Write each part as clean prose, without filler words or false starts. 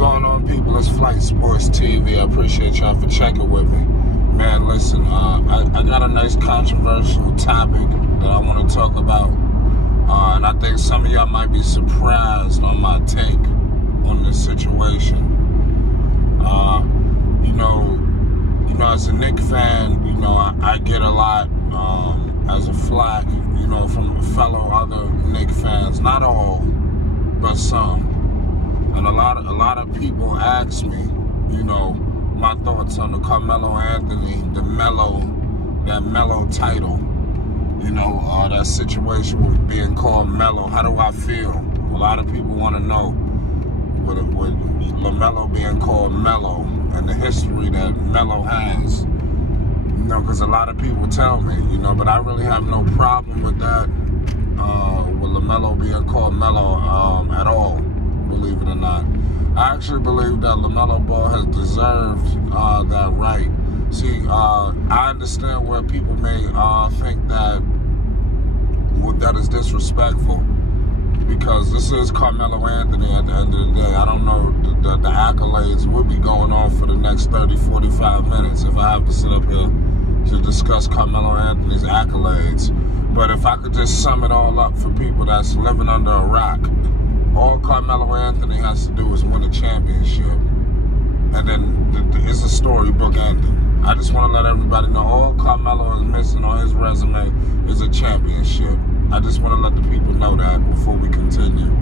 going on, people? It's Flight Sports TV. I appreciate y'all for checking with me. Man, listen, I got a nice controversial topic that I want to talk about. And I think some of y'all might be surprised on my take on this situation. As a Knicks fan, I get a lot as a flack, from fellow other Knicks fans. Not all, but some. And a lot of people ask me, my thoughts on the Carmelo Anthony, that Mello title, that situation with being called Mello. How do I feel? A lot of people want to know with Lamelo being called Mello and the history that Mello has. Because a lot of people tell me, but I really have no problem with that, with Lamelo being called Mello at all, believe it or not. I actually believe that Lamelo Ball has deserved that right. See, I understand where people may think that is disrespectful, because this is Carmelo Anthony at the end of the day. I don't know, the accolades will be going on for the next 30, 45 minutes if I have to sit up here to discuss Carmelo Anthony's accolades. But if I could just sum it all up for people that's living under a rock, all Carmelo Anthony has to do is win a championship, and then it's a storybook ending. I just want to let everybody know all Carmelo is missing on his resume is a championship. I just want to let the people know that before we continue.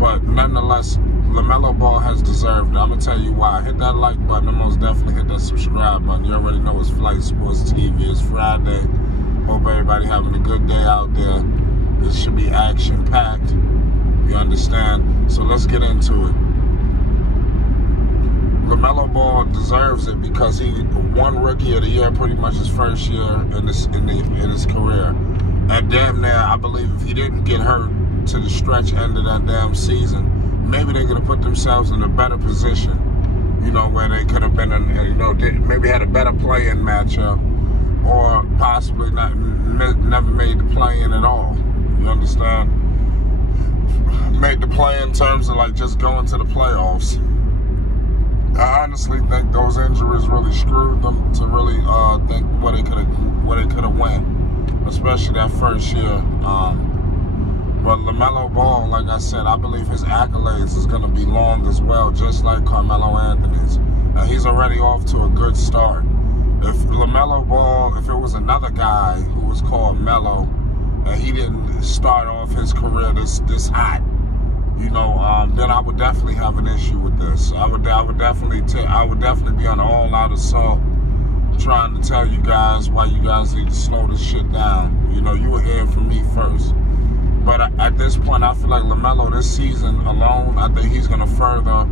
But nonetheless, Lamelo Ball has deserved it. I'm going to tell you why. Hit that like button and most definitely hit that subscribe button. You already know it's Flight Sports TV. It's Friday. Hope everybody having a good day out there. This should be action-packed. You understand? So let's get into it. Lamelo Ball deserves it because he won Rookie of the Year pretty much his first year in his career. And damn near, I believe if he didn't get hurt to the stretch end of that damn season, maybe they could have put themselves in a better position, where they could have been, maybe had a better play-in matchup, or possibly never made the play-in at all. You understand? Made the play in terms of like just going to the playoffs. I honestly think those injuries really screwed them to really think where they could have went, especially that first year. But Lamelo Ball, like I said, I believe his accolades is going to be long as well, just like Carmelo Anthony's. And he's already off to a good start. If Lamelo Ball, if it was another guy who was called Mello, and he didn't start off his career this hot, then I would definitely have an issue with this. I would definitely be on an all-out assault, trying to tell you guys why you guys need to slow this shit down. You were hearing from me first. But at this point, I feel like Lamelo this season alone, I think he's going to further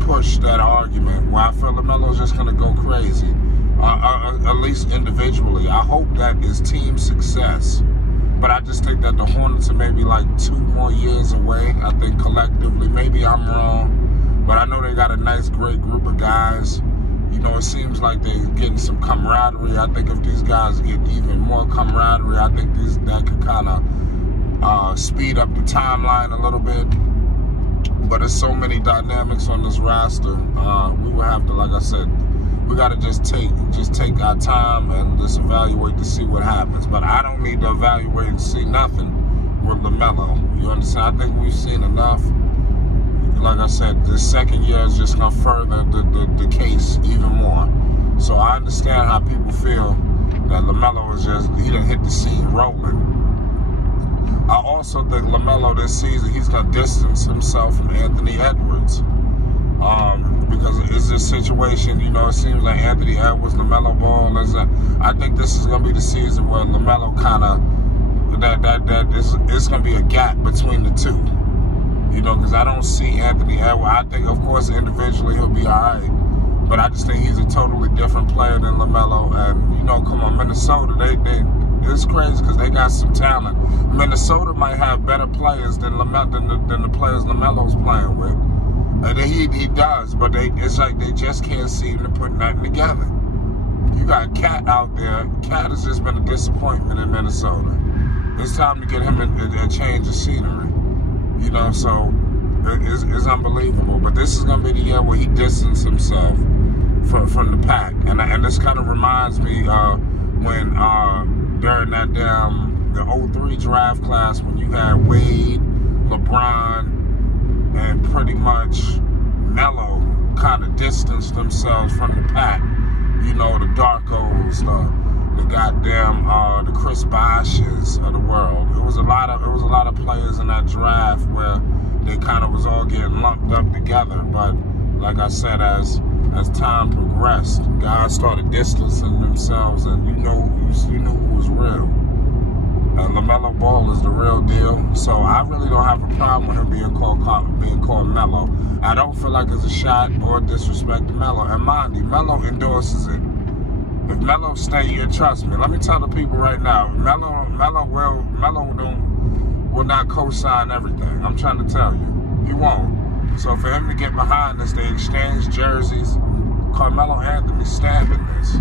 push that argument, where I feel Lamelo's just going to go crazy, at least individually. I hope that is team success. But I just think that the Hornets are maybe like 2 more years away. I think collectively, maybe I'm wrong, but I know they got a nice, great group of guys. It seems like they're getting some camaraderie. I think if these guys get even more camaraderie, I think that could kind of speed up the timeline a little bit. But there's so many dynamics on this roster. We will have to, like I said, we got to just take our time and just evaluate to see what happens. But I don't need to evaluate and see nothing with Lamelo. You understand? I think we've seen enough. Like I said, the second year is just going to further the case even more. So I understand how people feel that Lamelo he done hit the scene rolling. I also think Lamelo this season, he's going to distance himself from Anthony Edwards. Because it's this situation, it seems like Anthony Edwards, Lamelo Ball, I think this is going to be the season where Lamelo kind of, it's going to be a gap between the two. Because I don't see Anthony Edwards. I think, of course, individually he'll be all right. But I just think he's a totally different player than Lamelo. And, come on, Minnesota, it's crazy because they got some talent. Minnesota might have better players than the players Lamelo's playing with. And he does, but it's like they just can't seem to put nothing together. You got Cat out there. Cat has just been a disappointment in Minnesota. It's time to get him a change of scenery. So is unbelievable. But this is going to be the year where he distanced himself from the pack. And this kind of reminds me when during that the 03 draft class, when you had Wade, LeBron, and pretty much Mello kind of distanced themselves from the pack. You know, the Darkos, the goddamn the Chris Bosches of the world. It was a lot of players in that draft where they kind of was all getting lumped up together. But like I said, as time progressed, guys started distancing themselves, and you knew who was real. Lamelo Ball is the real deal, so I really don't have a problem with him being called Mello. I don't feel like it's a shot or disrespect to Mello. And mind you, Mello endorses it. If Mello stay here, trust me. Let me tell the people right now, Mello will not co-sign everything. I'm trying to tell you, he won't. So for him to get behind this, they exchange jerseys. Carmelo Anthony stamping this.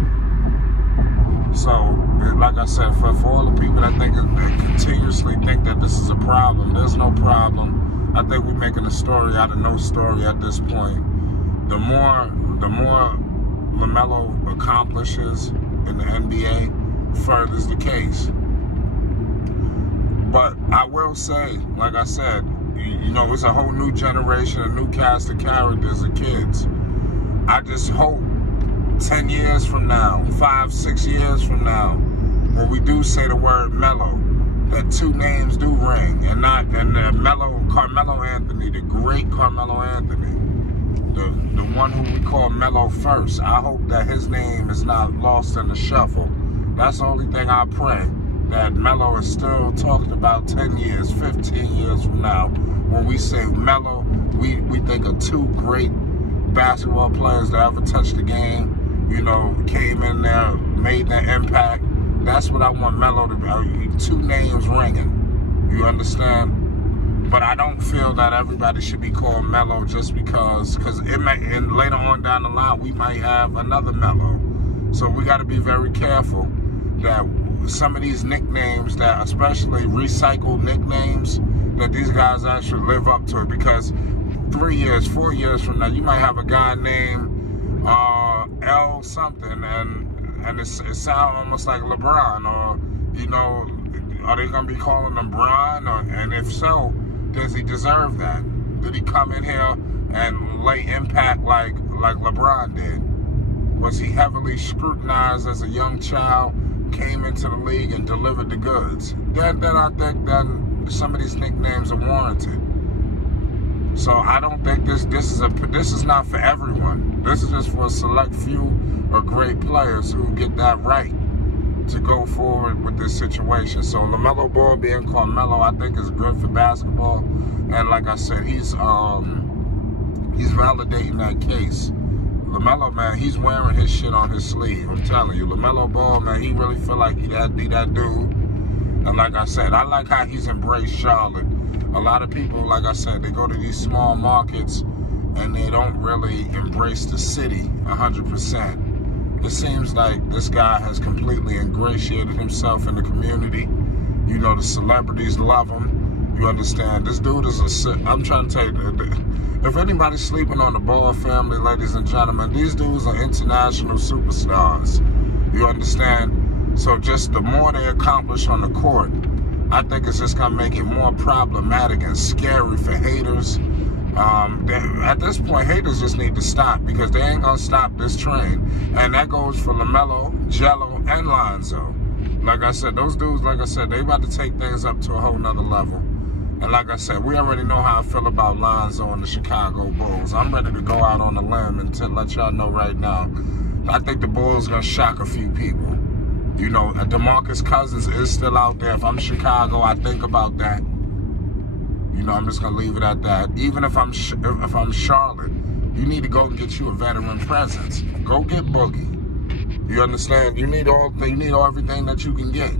So, like I said, for all the people that continuously think that this is a problem, there's no problem. I think we're making a story out of no story at this point. The more LaMelo accomplishes in the NBA, furthers the case. But I will say, like I said, you know, it's a whole new generation, a new cast of characters and kids. I just hope 10 years from now, 5, 6 years from now, when we do say the word Mello, that two names do ring, and Carmelo Anthony, the great Carmelo Anthony, the one who we call Mello first. I hope that his name is not lost in the shuffle. That's the only thing I pray, that Mello is still talked about 10 years, 15 years from now. When we say Mello, we think of two great basketball players that ever touched the game. You know, came in there, made that impact. That's what I want Mello to be. Two names ringing. You understand? But I don't feel that everybody should be called Mello just because it may, and later on down the line, we might have another Mello. So we got to be very careful that some of these nicknames, that especially recycled nicknames, that these guys actually live up to it. Because 3 years, 4 years from now, you might have a guy named L something, and it sounds almost like LeBron, or, you know, are they going to be calling him Bron? And if so, does he deserve that? Did he come in here and lay impact like LeBron did? Was he heavily scrutinized as a young child, came into the league and delivered the goods? Then I think that some of these nicknames are warranted. So I don't think this is not for everyone. This is just for a select few of great players who get that right to go forward with this situation. So LaMelo Ball being called Mello, I think is good for basketball. And like I said, he's validating that case. LaMelo, man, he's wearing his shit on his sleeve. I'm telling you, LaMelo Ball, man, he really feel like he that dude. And like I said, I like how he's embraced Charlotte. A lot of people, like I said, they go to these small markets and they don't really embrace the city 100%. It seems like this guy has completely ingratiated himself in the community. You know, the celebrities love him. You understand? This dude is I'm trying to tell you, if anybody's sleeping on the Ball family, ladies and gentlemen, these dudes are international superstars. You understand? So just the more they accomplish on the court, I think it's just going to make it more problematic and scary for haters. At this point, haters just need to stop, because they ain't going to stop this train. And that goes for LaMelo, Jello, and Lonzo. Like I said, those dudes, like I said, they about to take things up to a whole nother level. And like I said, we already know how I feel about Lonzo and the Chicago Bulls. I'm ready to go out on a limb and to let y'all know right now, I think the Bulls going to shock a few people. You know, DeMarcus Cousins is still out there. If I'm Chicago, I think about that. You know, I'm just gonna leave it at that. Even if I'm Charlotte, you need to go and get you a veteran presence. Go get Boogie. You understand? You need everything that you can get.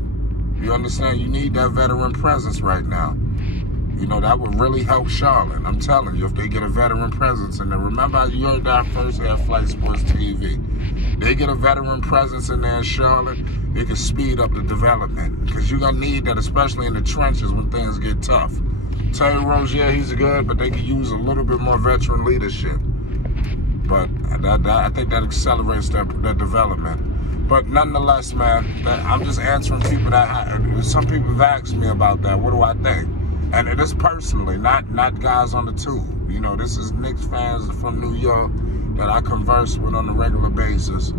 You understand? You need that veteran presence right now. You know, that would really help Charlotte. I'm telling you, if they get a veteran presence in there. Remember, you heard that first at Flight Sports TV. They get a veteran presence in there in Charlotte, it can speed up the development. Because you're going to need that, especially in the trenches when things get tough, Terry Rozier, he's good, but they could use a little bit more veteran leadership. But I think that accelerates their development. But nonetheless, man, I'm just answering people some people have asked me about that. What do I think? And it is personally, not guys on the tube. You know, this is Knicks fans from New York that I converse with on a regular basis.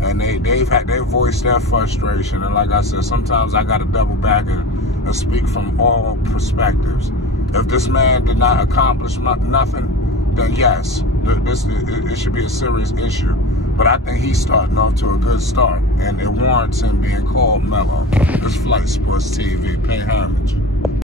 And they've voiced their frustration. And like I said, sometimes I got to double back and speak from all perspectives. If this man did not accomplish nothing, then yes, it should be a serious issue. But I think he's starting off to a good start, and it warrants him being called Mello. This Flight Sports TV. Pay homage.